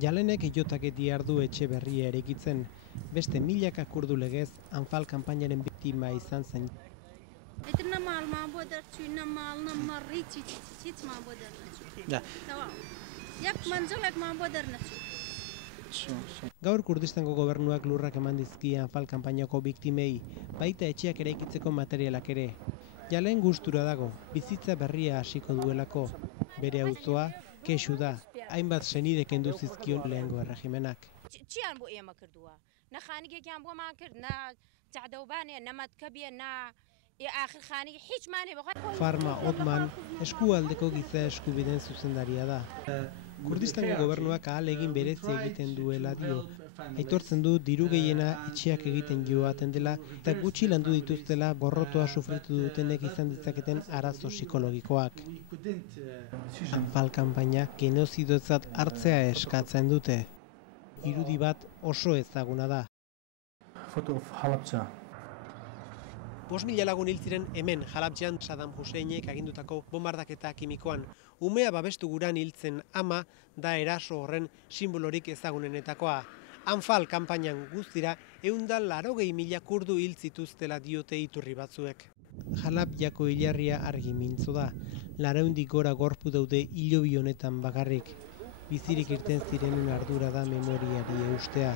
Jalenek jotaketi ardu etxe berria eraikitzen, beste milaka kurdu legez Anfal kanpainaren biktima izan zen. Gaur Kurdistango gobernuak lurrak eman dizkie Anfal kanpainako biktimei, baita etxeak eraikitzeko materialak ere. Jalen gustura dago, bizitza berria hasiko duelako. Bere auzoa kexu da, hainbat senide kendu zizkion lehengo erregimenak. Farma Otman eskualdeko giza eskubideen zuzendaria da. Kurdistango gobernuak ahalegin berezi egiten duela dio. Aitortzen du diru gehiena etxeak egiten joaten dela eta gutxi landu dituztela gorrotoa sufritu dutenek izan ditzaketen arazo psikologikoak. Anfal kanpaina genozidotzat hartzea eskatzen dute. Irudi bat oso ezaguna da. 5.000 lagun hil ziren hemen Halabjan Saddam Husseinek agindutako bombardaketa kimikoan. Umea babestu guran hiltzen ama da eraso horren simbolorik ezagunenetakoa. Anfal kanpainan guztira 180.000 kurdu hil zituztela diote iturri batzuek. Halabjako hilarria argi mintzo da. 400 gora gorpu daude hilobi honetan bakarrik. Bizirik irten zirenen ardura da memoriari eustea.